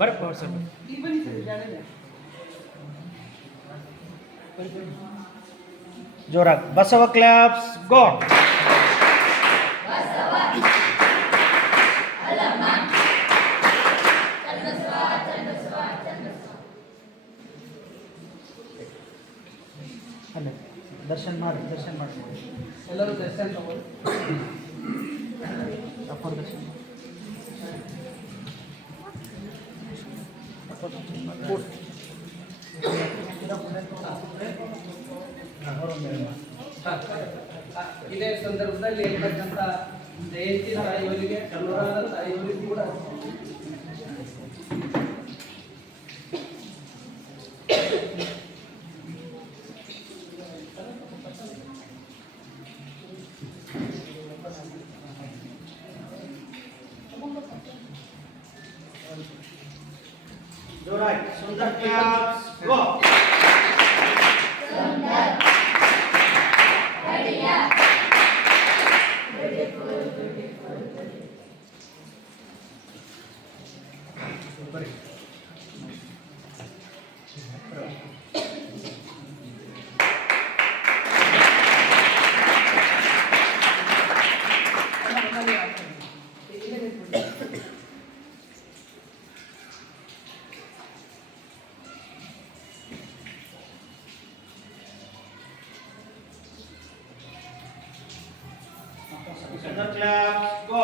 ಬರಪ್ಪ sir ಜೋರಾಗಿ Basava claps ಗೋ. ಅಲ್ಲೇ ದರ್ಶನ ಮಾಡಿ ಎಲ್ಲರೂ ದರ್ಶನ ತಗೊಳ್ಳಿ. ಅಪ್ಪನ ದರ್ಶನ ಇದೇ ಸಂದರ್ಭದಲ್ಲಿ ಇರ್ತಕ್ಕಂಥ ಜಯಂತಿ ತಾಯಿಯವರಿಗೆ ಅನುರಾಧ ತಾಯಿಯವರಿಗೂ ಕೂಡ ಜೋರಾಗಿ ಸುಂದರ್ ಕ್ಲಾಪ್ಸ್ ಗೋ. Sunder claps go.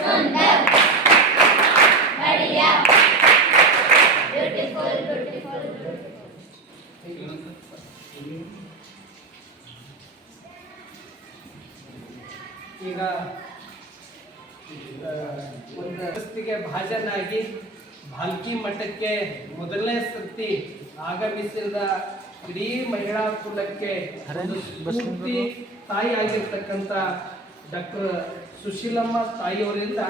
Sunder, बढ़िया, beautiful, beautiful. ಈಗ ಒಂದು ರಸ್ತೆಗೆ ಭಾಜನಾಗಿ ಭಾಲ್ಕಿ ಮಠಕ್ಕೆ ಮೊದಲನೇ ಸರ್ತಿ ಆಗಮಿಸಿದ ಇಡೀ ಮಹಿಳಾ ಕುಲಕ್ಕೆ ಸ್ಫೂರ್ತಿ ತಾಯಿ ಆಗಿರ್ತಕ್ಕಂಥ ಡಾಕ್ಟರ್ ಸುಶೀಲಮ್ಮ ತಾಯಿಯವರಿಂದ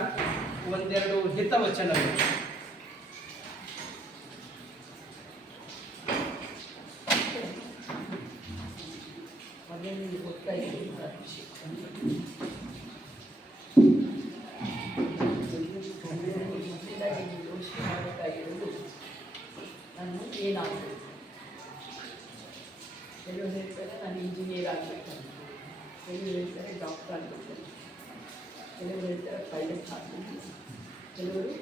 ಒಂದೆರಡು ಹಿತವಚನಗಳು. ನಾನು ಏನಾಗಬೇಕು, ಕೆಲವರು ಹೇಳ್ತಾರೆ ನಾನು ಇಂಜಿನಿಯರ್ ಆಗಬೇಕು, ಕೆಲವರು ಹೇಳ್ತಾರೆ ಡಾಕ್ಟರ್ ಆಗಬೇಕು, ಕೆಲವರು ಹೇಳ್ತಾರೆ ಪೈಲಟ್ ಆಗಬೇಕು, ಕೆಲವರು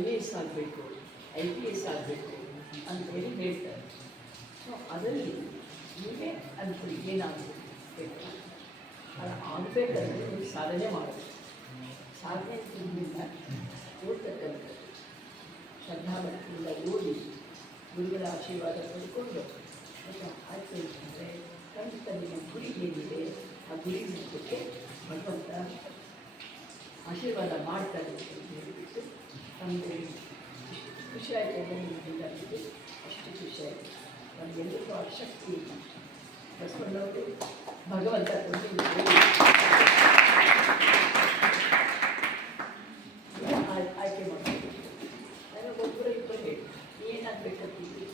IAS ಆಗಬೇಕು, IPS ಆಗಬೇಕು ಅಂತೇಳಿ ಹೇಳ್ತಾರೆ. ಸೊ ಅದರಲ್ಲಿ ನೀವೇ ಅಂದ್ಕೊಳ್ಳಿ ಏನಾಗಬೇಕು. ಅದು ಆಗಬೇಕಂದ್ರೆ ನೀವು ಸಾಧನೆ ಮಾಡಬೇಕು. ಸಾಧನೆ ತಿಂಗಳಿಂದ ಓದ್ತಕ್ಕಂಥದ್ದು, ಶ್ರದ್ಧಾಭಕ್ತಿಯಿಂದ ಓದಿ ಗುರುಗಳ ಆಶೀರ್ವಾದ ಪಡ್ಕೊಂಡು ಆಯ್ತು ಅಂತಂದರೆ ಖಂಡಿತ ನಿಮ್ಮ ಗುರಿ ಏನಿದೆ ಆ ಗುರಿ ಮುಟ್ಟಕ್ಕೆ ಭಗವಂತ ಆಶೀರ್ವಾದ ಮಾಡ್ತಾರೆ ಅಂತ ಹೇಳಿಬಿಟ್ಟು ನಮಗೆ ಖುಷಿ ಆಯಿತು ಅಂದರೆ ನಿಮಗೆಲ್ಲ ಅಷ್ಟು ಖುಷಿ ಆಯಿತು. ನಮಗೆಲ್ಲರಿಗೂ ಆ ಶಕ್ತಿ ಬಸ್ಕೊಂಡವರು ಭಗವಂತ ಆಯ್ಕೆ ಮಾಡಬೇಕು. ನನಗೆ ಒಬ್ಬರು ಇಬ್ಬರು ಹೇಳಿ ಏನಾಗಬೇಕಂತಿದ್ವಿ.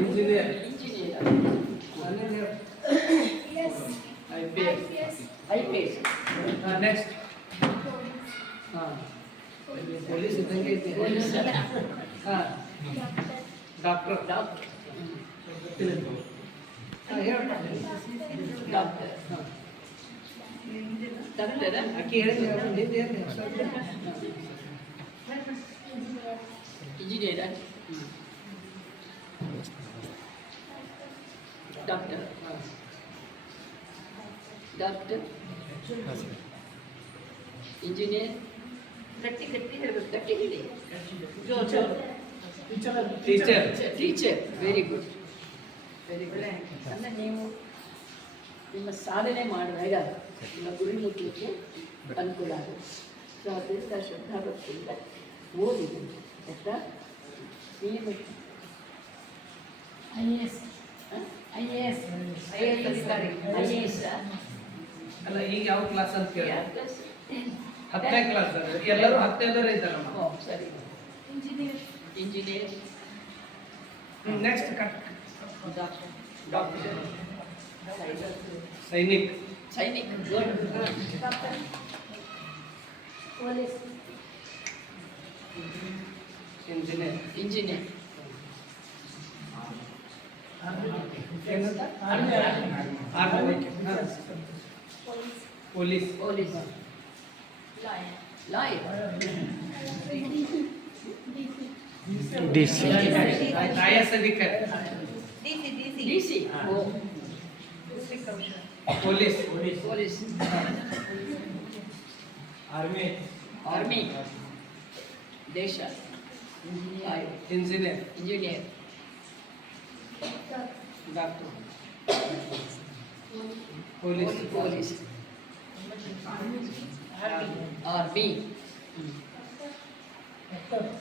ಇಂಜಿನಿಯರ್ IPS ನೆಕ್ಸ್ಟ್ ಪೊಲೀಸ್ ಇದ್ದಂಗೆ ಐತಿ. ಡಾಕ್ಟರ್ ಡಾಕ್ಟರ್ ಡಾಕ್ಟರ್ ಅಕ್ಕಿ ಹೇಳಿದ್ರೆ ಇಂಜಿನಿಯರ್ ಡಾಕ್ಟರ್ ಡಾಕ್ಟರ್ ಇಂಜಿನಿಯರ್ ಗಟ್ಟಿ ಗಟ್ಟಿ ಹೇಳಬೇಕು. ಗಟ್ಟಿ ಹೇಳಿ. Teacher teacher very good very good. ಅಂದರೆ ನೀವು ನಿಮ್ಮ ಸಾಧನೆ ಮಾಡುವಾಗ ನಿಮ್ಮ ಗುರಿ ಮುಟ್ಟಲಿಕ್ಕೆ ಅನುಕೂಲ ಆಗುತ್ತೆ. ಸೊ ಅದರಿಂದ ಶ್ರದ್ಧಾಭಕ್ತಿಯಿಂದ ಓದಿ ಆಯಿತಾ. ಏನು IAS ಅಧಿಕಾರಿ IAS ಅಲ್ಲ, ಈಗ ಯಾವ ಕ್ಲಾಸ್ ಅಂತ ಕೇಳಿ. 10ನೇ ಕ್ಲಾಸ್ ಎಲ್ಲರೂ 10ನೇದವರೇ ಇದ್ದಾರಮ್ಮ. ಸರಿ. ಇಂಜಿನಿಯರ್ ನೆಕ್ಸ್ಟ್ ಡಾಕ್ಟರ್ ಸೈನಿಕ್ ಸೈನಿಕ. ಗುಡ್. ಪೊಲೀಸ್. ಇಂಜಿನಿಯರ್. ಇಂಜಿನಿಯರ್. ಏನಂತ? Army. Police. Police. Lawyer. DC. IAS ಅಧಿಕಾರಿ. DC. ಓ. ಪೊಲೀಸ್. ಪೊಲೀಸ್. ಆರ್ಮಿ. ಆರ್ಮಿ. ದೇಶ. Lawyer. Engineer. Engineer. Doctor. Police. Police. Army.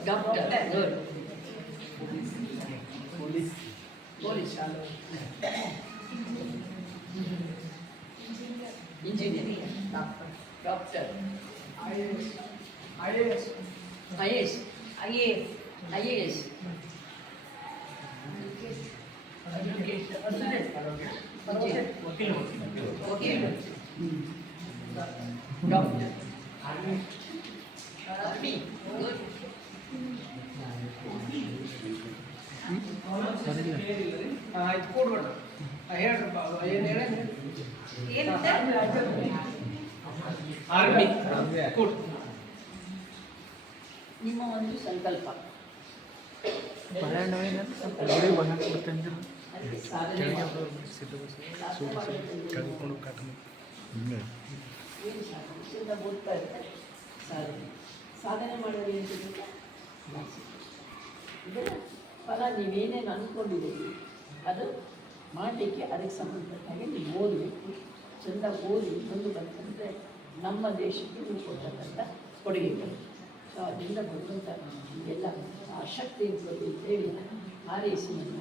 Doctor. Good. Police. Police. Engineer. Doctor. IAS. ವಕೀಲ. Doctor. Army. Good. ಆಯ್ತು ಕೊಡ್ಬೇಡ. ಹೇಳ್ರಪ್ಪ ಏನು ಹೇಳ. Army. ಕೊಡ್. ನಿಮ್ಮ ಒಂದು ಸಂಕಲ್ಪ. ಅದಕ್ಕೆ ಸಾಧನೆ ಏನು ಸಾಧನೆ ಓದ್ತಾ ಇರ್ತಾರೆ. ಸಾಧನೆ ಮಾಡೋದು ಏನು ಗೊತ್ತಾ? ಇದರ ಫಲ ನೀವೇನೇನು ಅಂದ್ಕೊಂಡಿದ್ದೀರಿ ಅದು ಮಾಡಲಿಕ್ಕೆ ಅದಕ್ಕೆ ಸಂಬಂಧಪಟ್ಟ ಹಾಗೆ ನೀವು ಓದಬೇಕು. ಚೆಂದ ಓದಿ ಮುಂದೆ ಬಂತಂದರೆ ನಮ್ಮ ದೇಶಕ್ಕೆ ನೀವು ಕೊಡ್ತಕ್ಕಂಥ ಕೊಡುಗೆಗಳು. ಸೊ ಅದರಿಂದ ಭಗವಂತ ನಿಮಗೆಲ್ಲ ಆ ಶಕ್ತಿ ಇರ್ಬೋದು ಅಂತೇಳಿ ಹಾರೈಸಿ ನನ್ನ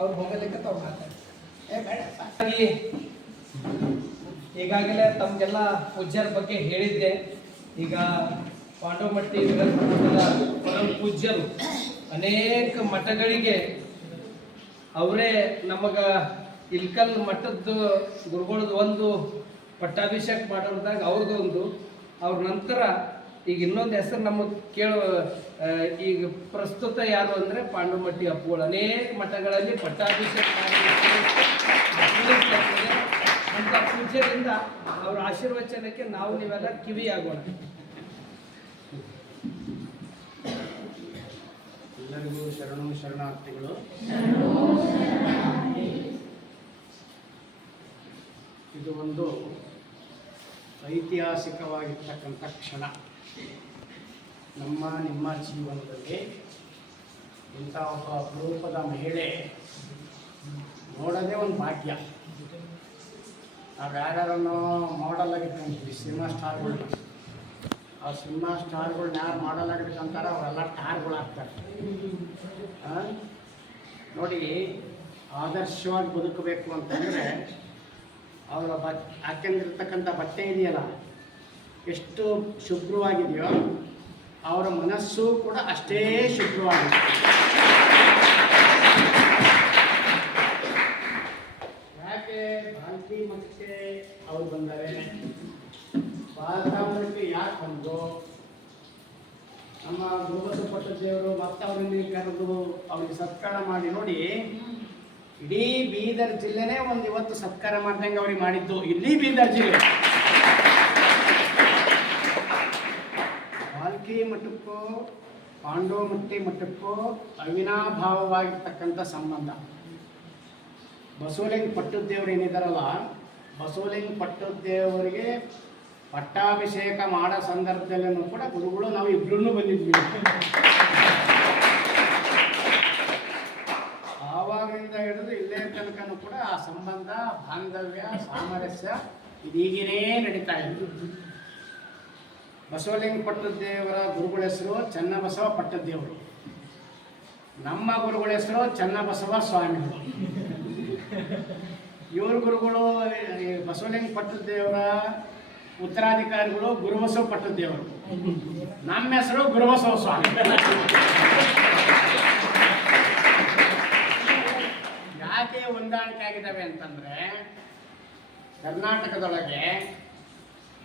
ಅವ್ರು ಹೋಗಲಿಕ್ಕೆ ತಾವು ಮಾತಾಡಿ. ಈಗಾಗಲೇ ತಮಗೆಲ್ಲ ಪೂಜ್ಯರ ಬಗ್ಗೆ ಹೇಳಿದ್ದೆ. ಈಗ ಪಾಂಡವಮಟ್ಟಿ ವಿರಮಠದ ಪರಮ ಪೂಜ್ಯರು ಅನೇಕ ಮಠಗಳಿಗೆ ಅವರೇ ನಮಗ ಇಲ್ಕಲ್ ಮಠದ್ದು ಗುರುಗಳದ್ದು ಒಂದು ಪಟ್ಟಾಭಿಷೇಕ ಮಾಡೋದಾಗ ಅವ್ರದ್ದು ಒಂದು, ಅವ್ರ ನಂತರ ಈಗ ಇನ್ನೊಂದು ಹೆಸರು ನಮಗೆ ಈಗ ಪ್ರಸ್ತುತ ಯಾರು ಅಂದರೆ ಪಾಂಡವಮಟ್ಟಿ ಅಪ್ಪುಗಳು ಅನೇಕ ಮಠಗಳಲ್ಲಿ ಪಟ್ಟಾಭಿಷೇಕ ಅಂತ ಪೂಜ್ಯರಿಂದ ಅವರ ಆಶೀರ್ವಚನಕ್ಕೆ ನಾವು ನೀವೆಲ್ಲ ಕಿವಿಯಾಗೋಣ. ಎಲ್ಲರಿಗೂ ಶರಣು ಶರಣಾರ್ಥಿಗಳು. ಇದು ಒಂದು ಐತಿಹಾಸಿಕವಾಗಿರ್ತಕ್ಕಂಥ ಕ್ಷಣ. ನಿಮ್ಮ ಜೀವನದಲ್ಲಿ ಇಂಥ ಒಬ್ಬ ಅಪರೂಪದ ಮಹಿಳೆ ನೋಡೋದೇ ಒಂದು ಭಾಗ್ಯ. ನಾವು ಯಾರ್ಯಾರನ್ನು ಮಾಡಲ್ ಆಗಿಟ್ಕೊಂತೀವಿ, ಸಿನಿಮಾ ಸ್ಟಾರ್ಗಳನ್ನ. ಆ ಸಿನಿಮಾ ಸ್ಟಾರ್ಗಳ್ನ ಯಾರು ಮಾಡಲ್ ಆಗಿಟ್ಕೊಂತಾರ ಅವರೆಲ್ಲ ಸ್ಟಾರ್ಗಳಾಗ್ತಾರೆ. ನೋಡಿ, ಆದರ್ಶವಾಗಿ ಬದುಕಬೇಕು ಅಂತಂದರೆ ಅವರ ಹಾಕೊಂಡಿರ್ತಕ್ಕಂಥ ಬಟ್ಟೆ ಇದೆಯಲ್ಲ ಎಷ್ಟು ಶುಭ್ರವಾಗಿದೆಯೋ ಅವರ ಮನಸ್ಸು ಕೂಡ ಅಷ್ಟೇ ಶುಭ್ರವಾಗಿದೆ. ಯಾಕೆ ಭಾರತೀ ಮಠಕ್ಕೆ ಅವ್ರು ಬಂದರೆ, ಬಾಲರಾಮಕ್ಕೆ ಯಾಕೆ ಬಂದು ನಮ್ಮ ಗುರುಬಸವ ದೇವರು ಮತ್ತೆ ಅವರನ್ನು ಕರೆದು ಅವ್ರಿಗೆ ಸತ್ಕಾರ ಮಾಡಿ ನೋಡಿ. ಇಡೀ ಬೀದರ್ ಜಿಲ್ಲೆನೇ ಒಂದು ಇವತ್ತು ಸತ್ಕಾರ ಮಾಡ್ದಂಗೆ ಅವ್ರಿಗೆ ಮಾಡಿದ್ದು ಇಲ್ಲಿ ಬೀದರ್ ಜಿಲ್ಲೆ. ಪಾಲ್ಕಿ ಮಠಕ್ಕೂ ಪಾಂಡವಮಟ್ಟಿ ಮಠಕ್ಕೂ ಅವಿನಾಭಾವವಾಗಿರ್ತಕ್ಕಂಥ ಸಂಬಂಧ. ಬಸವಲಿಂಗ ಪಟ್ಟದೇವರು ಏನಿದ್ದಾರಲ್ಲ, ಬಸವಲಿಂಗ ಪಟ್ಟದೇವರಿಗೆ ಪಟ್ಟಾಭಿಷೇಕ ಮಾಡೋ ಸಂದರ್ಭದಲ್ಲೂ ಕೂಡ ಗುರುಗಳು ನಾವು ಇಬ್ಬರೂ ಬಂದಿದ್ವಿ. ಆವಾಗಿಂದ ಹಿಡಿದು ಇಲ್ಲೇ ತನಕನೂ ಕೂಡ ಆ ಸಂಬಂಧ, ಬಾಂಧವ್ಯ, ಸಾಮರಸ್ಯ ಇದೀಗೇನೇ ನಡೀತಾ ಇತ್ತು. ಬಸವಲಿಂಗ ಪಟ್ಟದೇವರ ಗುರುಗಳ ಹೆಸರು ಚನ್ನಬಸವ ಪಟ್ಟದೇವರು, ನಮ್ಮ ಗುರುಗಳ ಹೆಸರು ಚನ್ನಬಸವ ಸ್ವಾಮಿಗಳು. ಇವ್ರ ಗುರುಗಳು ಬಸವಲಿಂಗ ಪಟ್ಟದೇವರ ಉತ್ತರಾಧಿಕಾರಿಗಳು ಗುರುಬಸವ ಪಟ್ಟದೇವರು. ನಮ್ಮ ಹೆಸರು ಗುರುಬಸವ ಸ್ವಾಮಿ. ಯಾಕೆ ಹೊಂದಾಣಿಕೆ ಆಗಿದ್ದಾವೆ ಅಂತಂದ್ರೆ, ಕರ್ನಾಟಕದೊಳಗೆ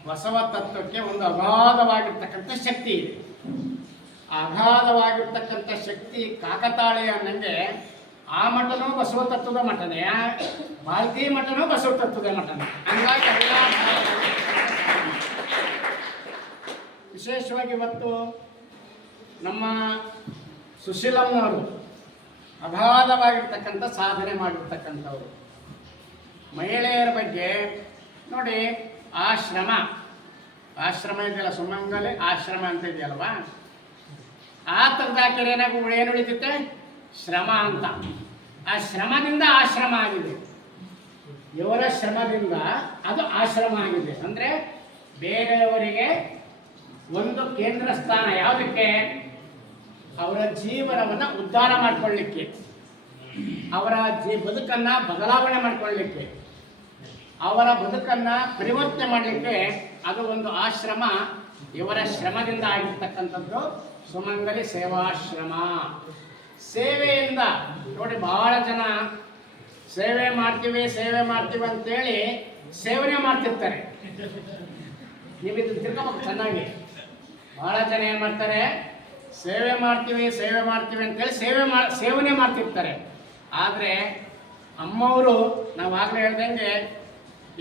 ಬಸವ ತತ್ವಕ್ಕೆ ಒಂದು ಅಗಾಧವಾಗಿರ್ತಕ್ಕಂಥ ಶಕ್ತಿ ಇದೆ. ಅಗಾಧವಾಗಿರ್ತಕ್ಕಂಥ ಶಕ್ತಿ ಕಾಕತಾಳೀಯ ಅನ್ನಂಗೆ ಆ ಮಠನೂ ಬಸವ ತತ್ವದ ಮಠನೇ, ಬಾಲ್ಕಿ ಮಠನೂ ಬಸವ ತತ್ವದ ಮಠನೇ. ಹಂಗಾಗಿ ಎಲ್ಲ ವಿಶೇಷವಾಗಿ ಇವತ್ತು ನಮ್ಮ ಸುಶೀಲಮ್ಮನವರು ಅಗಾಧವಾಗಿರ್ತಕ್ಕಂಥ ಸಾಧನೆ ಮಾಡಿರ್ತಕ್ಕಂಥವ್ರು. ಮಹಿಳೆಯರ ಬಗ್ಗೆ ನೋಡಿ, ಆಶ್ರಮ ಇದೆಯಲ್ಲ, ಸುಮಂಗಲಿ ಆಶ್ರಮ ಅಂತ ಇದೆಯಲ್ವಾ, ಆ ಥರದಾಕಿರ ಏನು ಉಳಿತೈತೆ ಶ್ರಮ ಅಂತ. ಆ ಶ್ರಮದಿಂದ ಆಶ್ರಮ ಆಗಿದೆ. ಇವರ ಶ್ರಮದಿಂದ ಅದು ಆಶ್ರಮ ಆಗಿದೆ. ಅಂದರೆ ಬೇರೆಯವರಿಗೆ ಒಂದು ಕೇಂದ್ರ ಸ್ಥಾನ. ಯಾವುದಕ್ಕೆ? ಅವರ ಜೀವನವನ್ನು ಉದ್ಧಾರ ಮಾಡಿಕೊಳ್ಳಲಿಕ್ಕೆ, ಅವರ ಬದುಕನ್ನು ಬದಲಾವಣೆ ಮಾಡಿಕೊಳ್ಳಲಿಕ್ಕೆ, ಅವರ ಬದುಕನ್ನು ಪರಿವರ್ತನೆ ಮಾಡಲಿಕ್ಕೆ ಅದು ಒಂದು ಆಶ್ರಮ. ಇವರ ಶ್ರಮದಿಂದ ಆಗಿರ್ತಕ್ಕಂಥದ್ದು ಸುಮಂಗಲಿ ಸೇವಾಶ್ರಮ. ಸೇವೆಯಿಂದ ನೋಡಿ, ಬಹಳ ಜನ ಸೇವೆ ಮಾಡ್ತೀವಿ ಅಂತೇಳಿ ಸೇವನೆ ಮಾಡ್ತಿರ್ತಾರೆ. ನೀವು ಇದನ್ನು ತಿಳ್ಕೊಬೇಕು ಚೆನ್ನಾಗಿ. ಬಹಳ ಜನ ಏನು ಮಾಡ್ತಾರೆ, ಸೇವೆ ಮಾಡ್ತೀವಿ ಅಂತೇಳಿ ಸೇವನೆ ಮಾಡ್ತಿರ್ತಾರೆ. ಆದರೆ ಅಮ್ಮವರು ನಾವಾಗಲೇ ಹೇಳ್ದಂಗೆ,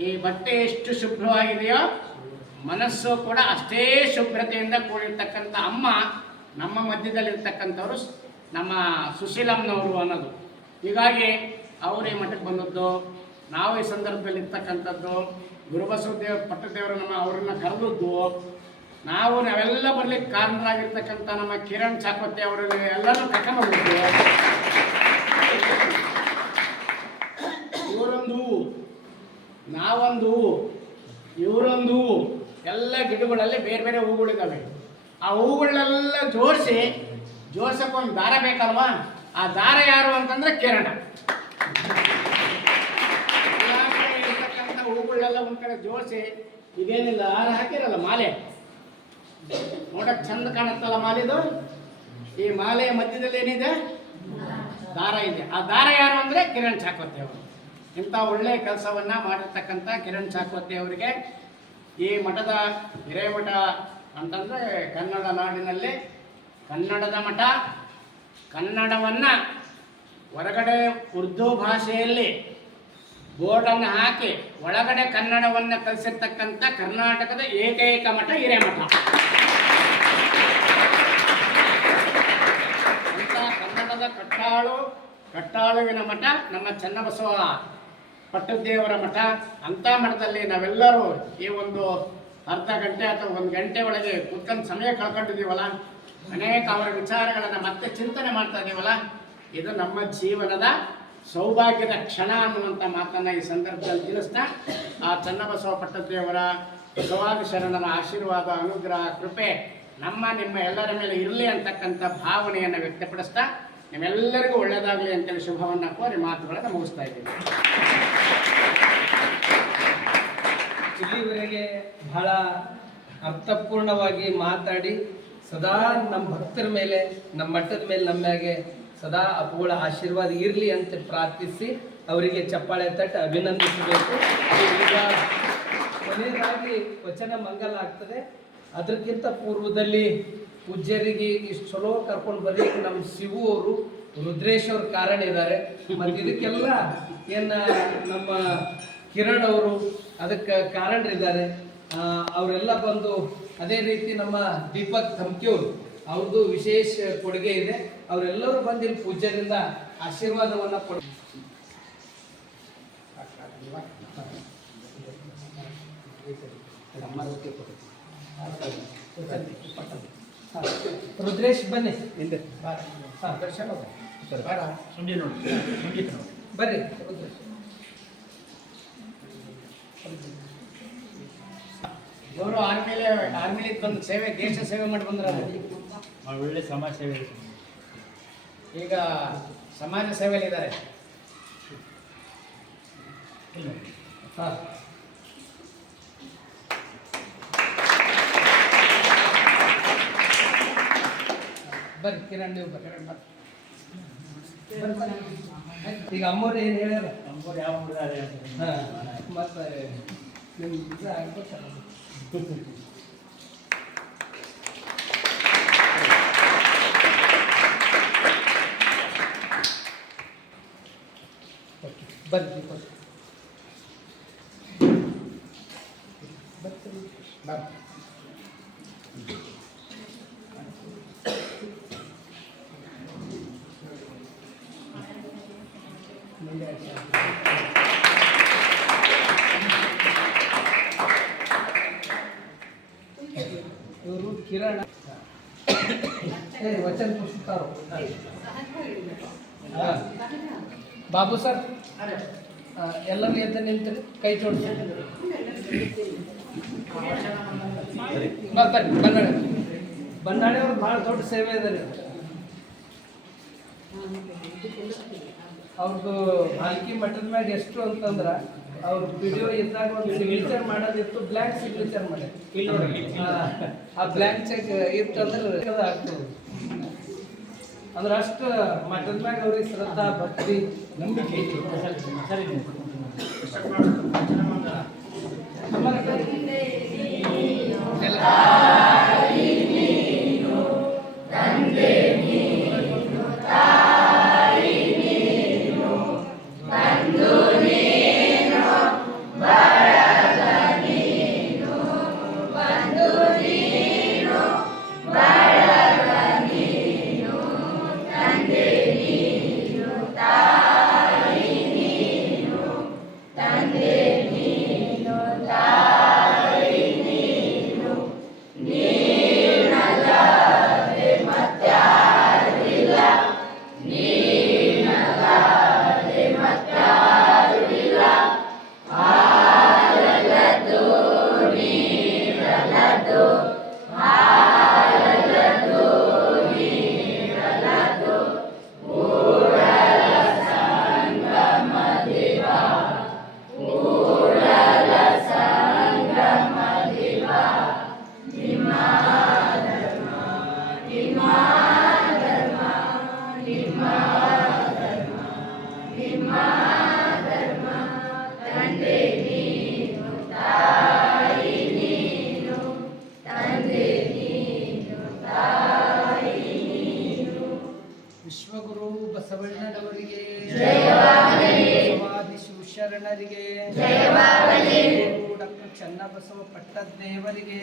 ಈ ಬಟ್ಟೆ ಎಷ್ಟು ಶುಭ್ರವಾಗಿದೆಯೋ ಮನಸ್ಸು ಕೂಡ ಅಷ್ಟೇ ಶುಭ್ರತೆಯಿಂದ ಕೂಡಿರ್ತಕ್ಕಂಥ ಅಮ್ಮ ನಮ್ಮ ಮಧ್ಯದಲ್ಲಿರ್ತಕ್ಕಂಥವ್ರು ನಮ್ಮ ಸುಶೀಲಮ್ಮನವರು ಅನ್ನೋದು. ಹೀಗಾಗಿ ಅವರು ಈ ಮಠಕ್ಕೆ ಬಂದದ್ದು, ನಾವು ಈ ಸಂದರ್ಭದಲ್ಲಿ ಇರ್ತಕ್ಕಂಥದ್ದು, ಗುರುಬಸವ ಪಟ್ಟದೇವರು ಅವರನ್ನು ಕರೆದದ್ದು, ನಾವೆಲ್ಲ ಬರ್ಲಿಕ್ಕೆ ಕಾರಣರಾಗಿರ್ತಕ್ಕಂಥ ನಮ್ಮ ಕಿರಣ್ ಚಾಕೋತಿ ಅವರಲ್ಲಿ ಎಲ್ಲರೂ ಕರ್ಕೊಂಡ್ಬಂದಿದ್ದು. ಇವರೊಂದು ನಾವೊಂದು ಇವರೊಂದು ಎಲ್ಲ ಗಿಡಗಳಲ್ಲಿ ಬೇರೆ ಬೇರೆ ಹೂಗಳಿದ್ದಾವೆ. ಆ ಹೂಗಳನ್ನೆಲ್ಲ ಜೋಡಿಸಕ್ಕೆ ಒಂದು ದಾರ ಬೇಕಲ್ವಾ? ಆ ದಾರ ಯಾರು ಅಂತಂದ್ರೆ ಕಿರಣ. ಇರ್ತಕ್ಕಂಥ ಹೂಗಳೆಲ್ಲ ಒಂದ್ ಕಡೆ ಜೋಡಿಸಿ, ಇದೇನಿಲ್ಲ ಹಾರ ಹಾಕಿರಲ್ಲ ಮಾಲೆ, ನೋಡಕ್ ಚಂದ ಕಾಣುತ್ತಲ್ಲ ಮಾಲೆದು. ಈ ಮಾಲೆಯ ಮಧ್ಯದಲ್ಲಿ ಏನಿದೆ? ದಾರ ಇದೆ. ಆ ದಾರ ಯಾರು ಅಂದ್ರೆ ಕಿರಣ್ ಚಾಕೋತಿ ಅವರು. ಇಂಥ ಒಳ್ಳೆಯ ಕೆಲಸವನ್ನ ಮಾಡಿರ್ತಕ್ಕಂಥ ಕಿರಣ್ ಚಾಕೋತಿ ಅವರಿಗೆ ಈ ಮಠದ ಹಿರೇಮಠ ಅಂತಂದ್ರೆ ಕನ್ನಡ ನಾಡಿನಲ್ಲಿ ಕನ್ನಡದ ಮಠ, ಕನ್ನಡವನ್ನ ಹೊರಗಡೆ ಉರ್ದು ಭಾಷೆಯಲ್ಲಿ ಬೋರ್ಡನ್ನು ಹಾಕಿ ಒಳಗಡೆ ಕನ್ನಡವನ್ನು ಕಲಿಸಿರ್ತಕ್ಕಂಥ ಕರ್ನಾಟಕದ ಏಕೈಕ ಮಠ ಹಿರೇಮಠ. ಅಂತ ಕನ್ನಡದ ಕಟ್ಟಾಳುವಿನ ಮಠ ನಮ್ಮ ಚನ್ನಬಸವ ಪಟ್ಟದೇವರ ಮಠ. ಅಂಥ ಮಠದಲ್ಲಿ ನಾವೆಲ್ಲರೂ ಈ ಒಂದು ಅರ್ಧ ಗಂಟೆ ಅಥವಾ 1 ಗಂಟೆ ಒಳಗೆ ಕೂತ್ಕೊಂಡು ಸಮಯ ಕಳ್ಕೊಂಡಿದ್ದೀವಲ್ಲ, ಅನೇಕ ಅವರ ವಿಚಾರಗಳನ್ನು ಮತ್ತೆ ಚಿಂತನೆ ಮಾಡ್ತಾ ಇದ್ದೀವಲ್ಲ, ಇದು ನಮ್ಮ ಜೀವನದ ಸೌಭಾಗ್ಯದ ಕ್ಷಣ ಅನ್ನುವಂಥ ಮಾತನ್ನು ಈ ಸಂದರ್ಭದಲ್ಲಿ ತಿಳಿಸ್ತಾ, ಆ ಚನ್ನಬಸವ ಪಟ್ಟದೇವರ ಬಸವಾದಿ ಶರಣರ ಆಶೀರ್ವಾದ, ಅನುಗ್ರಹ, ಕೃಪೆ ನಿಮ್ಮ ಎಲ್ಲರ ಮೇಲೆ ಇರಲಿ ಅಂತಕ್ಕಂಥ ಭಾವನೆಯನ್ನು ವ್ಯಕ್ತಪಡಿಸ್ತಾ, ನಿಮ್ಮೆಲ್ಲರಿಗೂ ಒಳ್ಳೆಯದಾಗಲಿ ಅಂತೇಳಿ ಶುಭವನ್ನು ಕೋರಿ ಮಾತುಗಳನ್ನು ಮುಗಿಸ್ತಾ ಇದ್ದೀನಿ. ಇಲ್ಲಿವರೆಗೆ ಬಹಳ ಅರ್ಥಪೂರ್ಣವಾಗಿ ಮಾತಾಡಿ ಸದಾ ನಮ್ಮ ಭಕ್ತರ ಮೇಲೆ, ನಮ್ಮ ಮಠದ ಮೇಲೆ, ನಮ್ಮ ಮ್ಯಾಗೆ ಸದಾ ಅಪ್ಪುಗಳ ಆಶೀರ್ವಾದ ಇರಲಿ ಅಂತ ಪ್ರಾರ್ಥಿಸಿ ಅವರಿಗೆ ಚಪ್ಪಾಳೆ ತಟ್ಟು ಅಭಿನಂದಿಸಬೇಕು. ಈಗ ಕೊನೆಯದಾಗಿ ವಚನ ಮಂಗಲ ಆಗ್ತದೆ. ಅದಕ್ಕಿಂತ ಪೂರ್ವದಲ್ಲಿ ಪೂಜ್ಯರಿಗೆ ಇಷ್ಟು ಚಲೋ ಕರ್ಕೊಂಡು ಬರ್ಲಿಕ್ಕೆ ನಮ್ಮ ಶಿವು ಅವರು, ರುದ್ರೇಶ್ ಅವ್ರ ಕಾರಣ ಇದ್ದಾರೆ. ಮತ್ತು ಇದಕ್ಕೆಲ್ಲ ಏನು ನಮ್ಮ ಕಿರಣ್ ಅವರು ಅದಕ್ಕೆ ಕಾರಣರಿದ್ದಾರೆ. ಅವರೆಲ್ಲ ಬಂದು, ಅದೇ ರೀತಿ ನಮ್ಮ ದೀಪಕ್ ಧಮ್ಕಿಯವರು ಅವ್ರದ್ದು ವಿಶೇಷ ಕೊಡುಗೆ ಇದೆ. ಅವರೆಲ್ಲರೂ ಬಂದು ಇಲ್ಲಿ ಪೂಜ್ಯರಿಂದ ಆಶೀರ್ವಾದವನ್ನು ಕೊಡ. ರುದ್ರೇಶ್ ಬನ್ನಿ ಹಿಂದೆ ದರ್ಶನ ಬರ್ರಿ. ಇವರು ಆರ್ಮಿಲಿ ಬಂದು ಸೇವೆ, ದೇಶ ಸೇವೆ ಮಾಡಿ ಬಂದ್ರ. ಒಳ್ಳೆ ಸಮಾಜ ಸೇವೆ. ಈಗ ಸಮಾಜ ಸೇವೆಯಲ್ಲಿದ್ದಾರೆ. ಬರ್ರಿ ಕಿರಣ್ ನೀವು ಬರ್ರಿ ಈಗ ಅಮ್ಮವ್ರು ಏನು ಹೇಳ್ಯಾರ ಹಾಂ ಮತ್ತು ನಿಮ್ಗೆ ಇದು ಆಗ್ಬೇಕಲ್ಲ ಬರ್ರಿ ಬರ್ರಿ ಇವರು ಕಿರಣ ವಚನ ಪುಸ್ತಕರು ಬಾಬು ಸರ್ ಎಲ್ಲರೂ ಎದ್ದು ನಿಂತ್ರಿ ಕೈ ಜೋಡಿಸಿ ಬರ್ರಿ ಬನ್ನಾಳೆ ಬನ್ನಾಳೆ ಅವ್ರು ಭಾಳ ದೊಡ್ಡ ಸೇವೆ ಇದ್ದಾರೆ ಅವ್ರದ್ದು ಭಾಲ್ಕಿ ಮಠದ ಮ್ಯಾಗ ಎಷ್ಟು ಅಂತಂದ್ರೆ ಅವ್ರ ವಿಡಿಯೋ ಇದ್ದಾಗ ಒಂದು ಸಿಗ್ನೇಚರ್ ಮಾಡೋದಿತ್ತು ಬ್ಲ್ಯಾಂಕ್ ಸಿಗ್ನೇಚರ್ ಮಾಡಿ ಆ ಬ್ಲ್ಯಾಂಕ್ ಚೆಕ್ ಇತ್ತು ಅಂದ್ರೆ ಆಗ್ತದೆ ಅಂದ್ರೆ ಅಷ್ಟು ಮಠದ ಮ್ಯಾಗ ಅವ್ರಿಗೆ ಶ್ರದ್ಧಾ ಭಕ್ತಿ ನಂಬಿಕೆ ವಿಶ್ವಗುರು ಬಸವಣ್ಣನವರಿಗೆ ಬಸವಾದಿ ಶರಣರಿಗೆ ಗುರು ಡಾಕ್ಟರ್ ಚನ್ನಬಸವ ಪಟ್ಟದೇವರಿಗೆ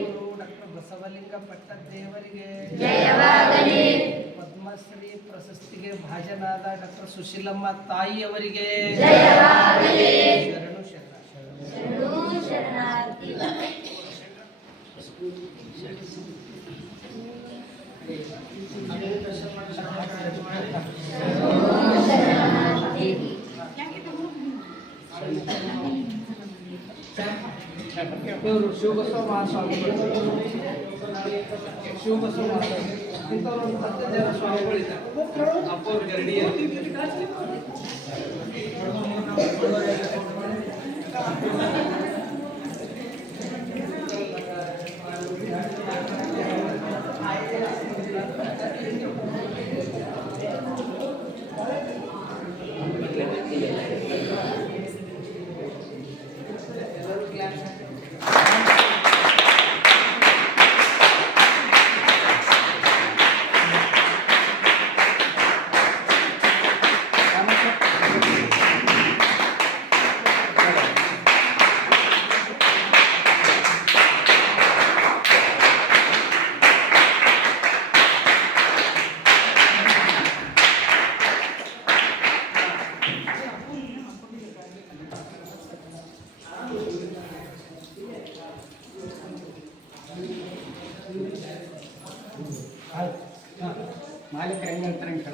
ಗುರು ಡಾಕ್ಟರ್ ಬಸವಲಿಂಗ ಪಟ್ಟದೇವರಿಗೆ ಪದ್ಮಶ್ರೀ ಪ್ರಶಸ್ತಿಗೆ ಭಾಜನಾದ ಡಾಕ್ಟರ್ ಸುಶೀಲಮ್ಮ ತಾಯಿಯವರಿಗೆ ಶರಣು ಶರಣಾರ್ಥಿ. ಇವರು ಶಿವಬಸವ ಮಹಾಸ್ವಾಮಿಗಳು ಶಿವಬಸವ ಮಹಾಸ್ವಾಮಿ ಇಂಥವ್ರು ಒಂದು 10 ಜನ ಸ್ವಾಮಿಗಳಿದ್ದಾರೆ ಅಪ್ಪವ್ರ ಗರಡಿಯಲ್ಲಿ ಮಾಲೀಕರು ಹೆಂಗೆ ಹೇಳ್ತಾರೆ ಹಂಗೆ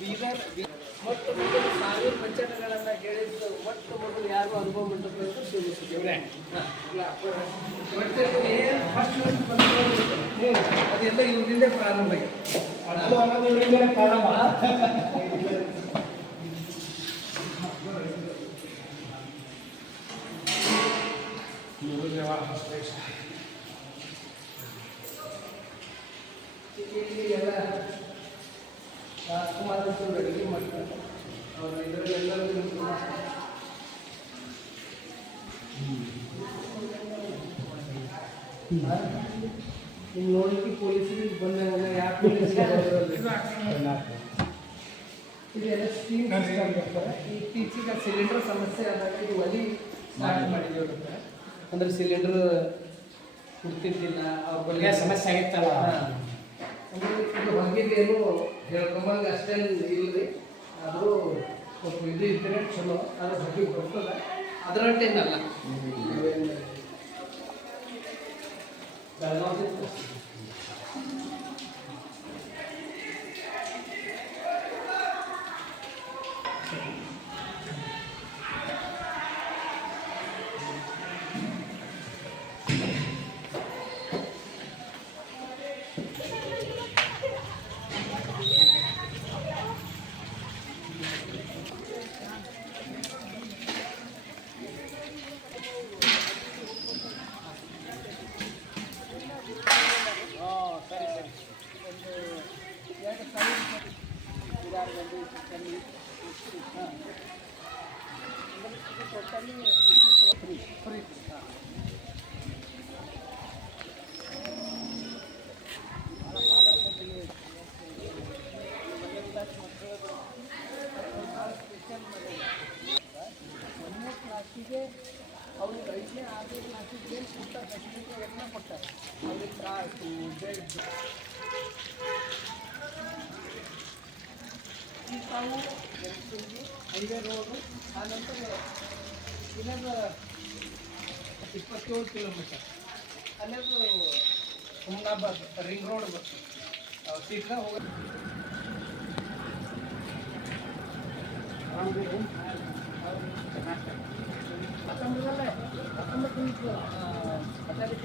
ಬೀದರ್ ಮೊಟ್ಟ ಮೊದಲು ಸಾವಿರ ವಚನಗಳನ್ನು ಹೇಳಿದ್ದು ಮೊಟ್ಟ ಮೊದಲು ಯಾರು ಅನುಭವ ಮಂಟಪದವರು ಶಿವಮೊಗ್ಗ. ಅದೆಲ್ಲ ಇವರಿಂದ ಪ್ರಾರಂಭ ಆಗಿದೆ. ಅದು ಅನ್ನೋದು ಇವರಿಂದ ಪ್ರಾರಂಭ. ಇಲ್ಲಿ ಎಲ್ಲ ರಾಜ್ಕುಮಾರ್ ಅವರು ಅಡುಗೆ ಮಾಡ್ತಾರೆ. ಅವರು ಇದರಲ್ಲೆಲ್ಲರೂ ನೀವು ನೋಡಿಕ್ಕೆ ಪೊಲೀಸರಿಗೆ ಬಂದಾಗ ಯಾಕೆ ಇದೆಲ್ಲ ಸ್ಟೀಮ್ ಸಿಸ್ಟಮ್ ಇರ್ತಾರೆ. ಇತ್ತೀಚೆಗೆ ಸಿಲಿಂಡರ್ ಸಮಸ್ಯೆ ಆದಾಗ ಇದು ಒಲಿ ಸ್ಟಾರ್ಟ್ ಮಾಡಿದ್ದೇವೆ. ಅಂದ್ರೆ ಸಿಲಿಂಡರ್ ಕುಡ್ತಿದ್ದಿಲ್ಲ ಅವ್ರ ಬಗ್ಗೆ ಸಮಸ್ಯೆ ಆಗಿತ್ತಲ್ಲ. ಅಂದ್ರೆ ಇದು ಹೊರಗಿದ್ದೇನು ಹೇಳ್ಕೊಂಬಂಗೆ ಅಷ್ಟೇನು ಇಲ್ಲರಿ. ಅದು ಸ್ವಲ್ಪ ಇದು ಇದ್ದರೆ ಚಲೋ, ಅದು ಹೊರಗೆ ಬರ್ತದೆ. ಅದರಟ್ಟೇನಲ್ಲ ಬೆಳಗಾವಿ ಅವ್ರಿಗೆ 5ನೇ 6ನೇ ಕ್ಲಾಸಿಗೆ ಏನು ಕೊಡ್ತಾರೆ ಫೆಸಿಲಿಟಿ ಎಲ್ಲ ಕೊಡ್ತಾರೆ. ಅವ್ರಿಗೆ ಕಾಸು ಬೆಡ್ ಈ ತಾವು ಎಲ್ಸೂರು ಹೈವೇ ರೋಡು ಆನಂತರ ಇನ್ನೊಂದು 27 ಕಿಲೋಮೀಟರ್ ಅಲ್ಲದು ಹುಮ್ನಾಬಾದ್ ರಿಂಗ್ ರೋಡ್ ಬರ್ತದೆ. ಸೀಟ್ನಾಗ ಹೋಗೋದು ಹತ್ತೊಂಬತ್ತಲ್ಲೇ 19 ಪದಾಧಿಕ